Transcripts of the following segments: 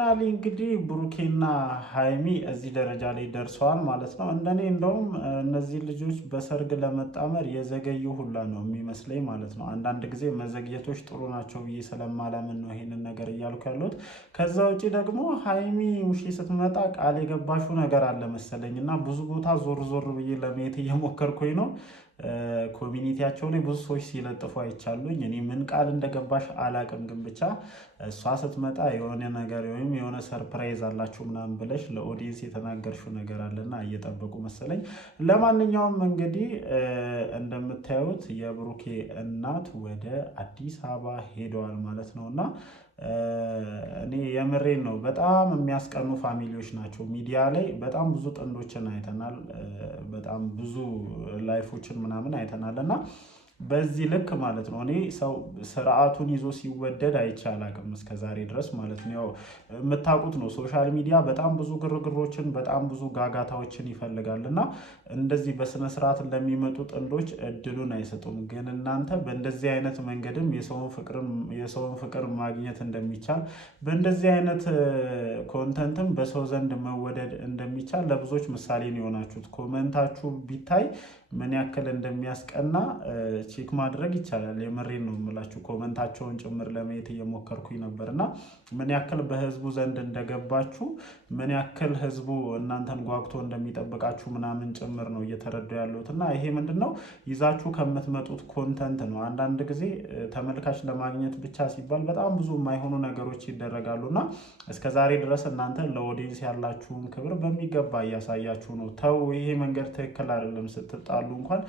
ፋይናሊ እንግዲህ ብሩኬና ሃይሚ እዚህ ደረጃ ላይ ደርሰዋል ማለት ነው። እንደኔ እንደውም እነዚህ ልጆች በሰርግ ለመጣመር የዘገዩ ሁላ ነው የሚመስለኝ ማለት ነው። አንዳንድ ጊዜ መዘግየቶች ጥሩ ናቸው ብዬ ስለማላምን ነው ይሄንን ነገር እያልኩ ያለሁት። ከዛ ውጪ ደግሞ ሃይሚ ሙሺ ስትመጣ ቃል የገባሹ ነገር አለ መሰለኝ እና ብዙ ቦታ ዞር ዞር ብዬ ለማየት እየሞከርኩኝ ነው። ኮሚኒቲያቸው ላይ ብዙ ሰዎች ሲለጥፉ አይቻሉኝ። እኔ ምን ቃል እንደገባሽ አላቅም፣ ግን ብቻ እሷ ስትመጣ የሆነ ነገር ወይም የሆነ ሰርፕራይዝ አላችሁ ምናምን ብለሽ ለኦዲየንስ የተናገርሽው ነገር አለና እየጠበቁ መሰለኝ። ለማንኛውም እንግዲህ እንደምታዩት የብሩኬ እናት ወደ አዲስ አበባ ሄደዋል ማለት ነው እና እኔ የምሬን ነው። በጣም የሚያስቀኑ ፋሚሊዎች ናቸው። ሚዲያ ላይ በጣም ብዙ ጥንዶችን አይተናል። በጣም ብዙ ላይፎችን ምናምን አይተናል እና በዚህ ልክ ማለት ነው እኔ ሰው ስርዓቱን ይዞ ሲወደድ አይቼ አላቅም እስከ ዛሬ ድረስ ማለት ነው። ያው የምታውቁት ነው ሶሻል ሚዲያ በጣም ብዙ ግርግሮችን በጣም ብዙ ጋጋታዎችን ይፈልጋል እና እንደዚህ በስነ ስርዓት ለሚመጡ ጥንዶች እድሉን አይሰጡም። ግን እናንተ በእንደዚህ አይነት መንገድም የሰውን ፍቅር ማግኘት እንደሚቻል በእንደዚህ አይነት ኮንተንትም በሰው ዘንድ መወደድ እንደሚቻል ለብዙዎች ምሳሌ ነው የሆናችሁት። ኮመንታችሁ ቢታይ ምን ያክል እንደሚያስቀና ቼክ ማድረግ ይቻላል። የምሬን ነው የምላችሁ። ኮመንታቸውን ጭምር ለማየት እየሞከርኩኝ ነበር እና ምን ያክል በህዝቡ ዘንድ እንደገባችሁ ምን ያክል ህዝቡ እናንተን ጓጉቶ እንደሚጠብቃችሁ ምናምን ጭምር ነው እየተረዱ ያለሁት እና ይሄ ምንድነው ይዛችሁ ከምትመጡት ኮንተንት ነው። አንዳንድ ጊዜ ተመልካች ለማግኘት ብቻ ሲባል በጣም ብዙ የማይሆኑ ነገሮች ይደረጋሉ እና እስከዛሬ ድረስ እናንተ ለኦዲየንስ ያላችሁን ክብር በሚገባ እያሳያችሁ ነው። ተው ይሄ መንገድ ትክክል አይደለም ስትጣሉ እንኳን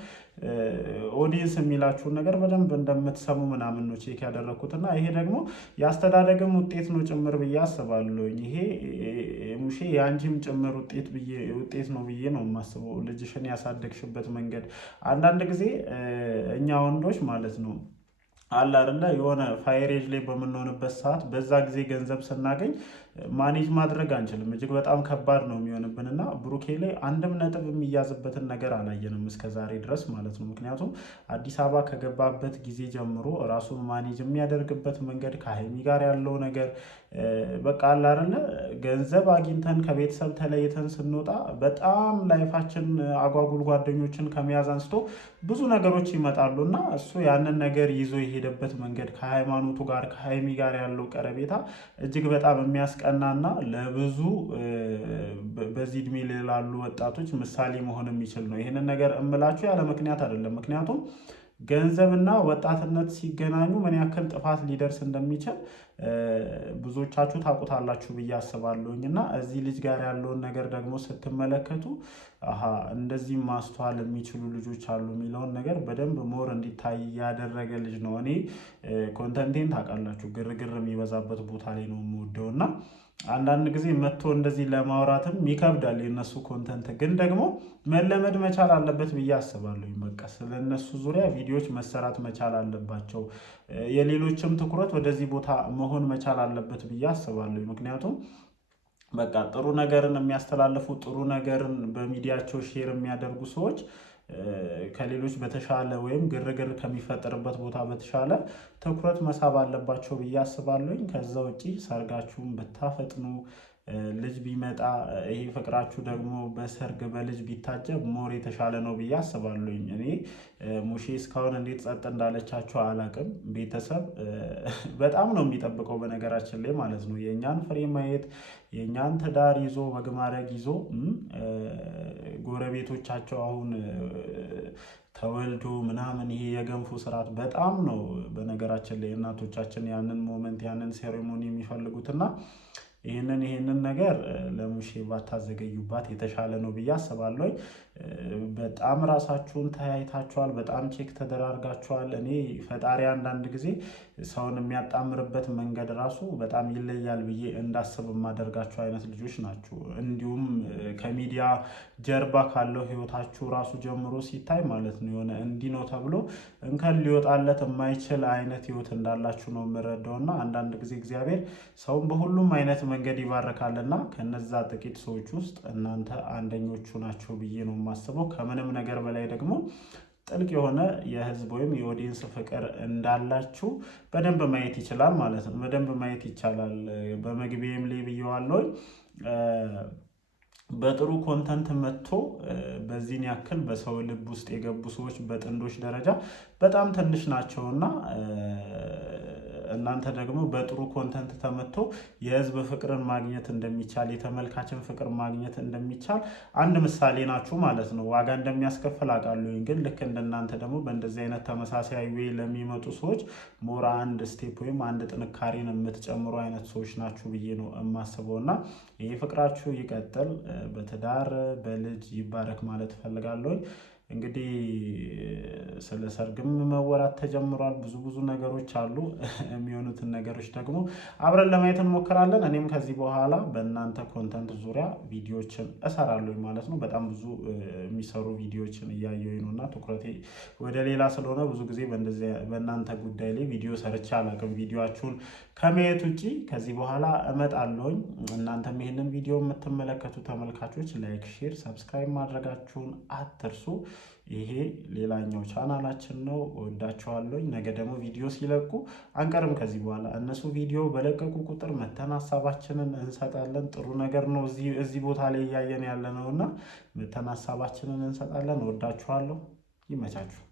ኦዲየንስ የሚላችሁን ነገር በደንብ እንደምትሰሙ ምናምን ነው ቼክ ያደረኩት እና ይሄ ደግሞ የአስተዳደግም ውጤት ነው ጭምር ብዬ አስባለሁኝ። ይሄ ሙሼ የአንቺም ጭምር ውጤት ነው ብዬ ነው የማስበው። ልጅሽን ያሳደግሽበት መንገድ አንዳንድ ጊዜ እኛ ወንዶች ማለት ነው አለ አይደለ የሆነ ፋይሬጅ ላይ በምንሆንበት ሰዓት በዛ ጊዜ ገንዘብ ስናገኝ ማኔጅ ማድረግ አንችልም። እጅግ በጣም ከባድ ነው የሚሆንብን እና ብሩኬ ላይ አንድም ነጥብ የሚያዝበትን ነገር አላየንም እስከ ዛሬ ድረስ ማለት ነው። ምክንያቱም አዲስ አበባ ከገባበት ጊዜ ጀምሮ ራሱን ማኔጅ የሚያደርግበት መንገድ ከሀይሚ ጋር ያለው ነገር በቃ አለ አይደለ ገንዘብ አግኝተን ከቤተሰብ ተለይተን ስንወጣ በጣም ላይፋችን አጓጉል ጓደኞችን ከመያዝ አንስቶ ብዙ ነገሮች ይመጣሉ እና እሱ ያንን ነገር ይዞ የሄደበት መንገድ ከሃይማኖቱ ጋር ከሀይሚ ጋር ያለው ቀረቤታ እጅግ በጣም የሚያስቀናና ለብዙ በዚህ እድሜ ላይ ላሉ ወጣቶች ምሳሌ መሆን የሚችል ነው። ይህንን ነገር እምላችሁ ያለ ምክንያት አይደለም። ምክንያቱም ገንዘብና ወጣትነት ሲገናኙ ምን ያክል ጥፋት ሊደርስ እንደሚችል ብዙዎቻችሁ ታውቁታላችሁ ብዬ አስባለሁኝ እና እዚህ ልጅ ጋር ያለውን ነገር ደግሞ ስትመለከቱ እንደዚህ ማስተዋል የሚችሉ ልጆች አሉ የሚለውን ነገር በደንብ ሞር እንዲታይ ያደረገ ልጅ ነው። እኔ ኮንተንቴን ታውቃላችሁ ግርግር የሚበዛበት ቦታ ላይ ነው የምወደው እና አንዳንድ ጊዜ መጥቶ እንደዚህ ለማውራትም ይከብዳል። የነሱ ኮንተንት ግን ደግሞ መለመድ መቻል አለበት ብዬ አስባለሁ። በቃ ስለነሱ ዙሪያ ቪዲዮዎች መሰራት መቻል አለባቸው። የሌሎችም ትኩረት ወደዚህ ቦታ መሆን መቻል አለበት ብዬ አስባለሁ። ምክንያቱም በቃ ጥሩ ነገርን የሚያስተላልፉ ጥሩ ነገርን በሚዲያቸው ሼር የሚያደርጉ ሰዎች ከሌሎች በተሻለ ወይም ግርግር ከሚፈጠርበት ቦታ በተሻለ ትኩረት መሳብ አለባቸው ብዬ አስባለሁኝ። ከዛ ውጪ ሰርጋችሁን ብታፈጥኑ ልጅ ቢመጣ ይሄ ፍቅራችሁ ደግሞ በሰርግ በልጅ ቢታጀብ ሞር የተሻለ ነው ብዬ አስባለሁኝ። እኔ ሙሼ እስካሁን እንዴት ጸጥ እንዳለቻችሁ አላቅም። ቤተሰብ በጣም ነው የሚጠብቀው በነገራችን ላይ ማለት ነው የእኛን ፍሬ ማየት የእኛን ትዳር ይዞ ወግ ማድረግ ይዞ ጎረቤቶቻቸው አሁን ተወልዶ ምናምን ይሄ የገንፎ ስርዓት በጣም ነው በነገራችን ላይ እናቶቻችን ያንን ሞመንት ያንን ሴሬሞኒ የሚፈልጉትና ይህንን ነገር ለሙሼ ባታዘገዩባት የተሻለ ነው ብዬ አስባለሁ። በጣም ራሳችሁን ተያይታችኋል። በጣም ቼክ ተደራርጋችኋል። እኔ ፈጣሪ አንዳንድ ጊዜ ሰውን የሚያጣምርበት መንገድ ራሱ በጣም ይለያል ብዬ እንዳስብ የማደርጋችሁ አይነት ልጆች ናችሁ። እንዲሁም ከሚዲያ ጀርባ ካለው ህይወታችሁ ራሱ ጀምሮ ሲታይ ማለት ነው የሆነ እንዲህ ነው ተብሎ እንከን ሊወጣለት የማይችል አይነት ህይወት እንዳላችሁ ነው የምረዳው እና አንዳንድ ጊዜ እግዚአብሔር ሰውን በሁሉም አይነት መንገድ ይባርካልና ከነዛ ጥቂት ሰዎች ውስጥ እናንተ አንደኞቹ ናቸው ብዬ ነው የማስበው። ከምንም ነገር በላይ ደግሞ ጥልቅ የሆነ የህዝብ ወይም የኦዲየንስ ፍቅር እንዳላችሁ በደንብ ማየት ይችላል ማለት ነው። በደንብ ማየት ይቻላል። በመግቢያም ላይ ብየዋለሁ። በጥሩ ኮንተንት መጥቶ በዚህን ያክል በሰው ልብ ውስጥ የገቡ ሰዎች በጥንዶች ደረጃ በጣም ትንሽ ናቸውና እናንተ ደግሞ በጥሩ ኮንተንት ተመቶ የህዝብ ፍቅርን ማግኘት እንደሚቻል የተመልካችን ፍቅር ማግኘት እንደሚቻል አንድ ምሳሌ ናችሁ ማለት ነው። ዋጋ እንደሚያስከፍል አውቃለሁ፣ ግን ልክ እንደናንተ ደግሞ በእንደዚህ አይነት ተመሳሳይ ዌይ ለሚመጡ ሰዎች ሞራ አንድ ስቴፕ ወይም አንድ ጥንካሬን የምትጨምሩ አይነት ሰዎች ናችሁ ብዬ ነው የማስበው እና ይህ ፍቅራችሁ ይቀጥል፣ በትዳር በልጅ ይባረክ ማለት እፈልጋለሁ። እንግዲህ ስለ ሰርግም መወራት ተጀምሯል። ብዙ ነገሮች አሉ። የሚሆኑትን ነገሮች ደግሞ አብረን ለማየት እንሞክራለን። እኔም ከዚህ በኋላ በእናንተ ኮንተንት ዙሪያ ቪዲዮዎችን እሰራለሁ ማለት ነው። በጣም ብዙ የሚሰሩ ቪዲዮዎችን እያየሁኝ ነው እና ትኩረቴ ወደ ሌላ ስለሆነ ብዙ ጊዜ በእናንተ ጉዳይ ላይ ቪዲዮ ሰርቼ አላውቅም። ቪዲዮችሁን ከማየት ውጭ ከዚህ በኋላ እመጣለሁኝ። እናንተም ይህንን ቪዲዮ የምትመለከቱ ተመልካቾች ላይክ፣ ሼር፣ ሰብስክራይብ ማድረጋችሁን አትርሱ። ይሄ ሌላኛው ቻናላችን ነው። ወዳቸዋለሁኝ። ነገ ደግሞ ቪዲዮ ሲለቁ አንቀርም ከዚህ በኋላ እነሱ ቪዲዮ በለቀቁ ቁጥር መተን ሀሳባችንን እንሰጣለን። ጥሩ ነገር ነው እዚህ ቦታ ላይ እያየን ያለ ነው እና መተን ሀሳባችንን እንሰጣለን። ወዳችኋለሁ። ይመቻችሁ።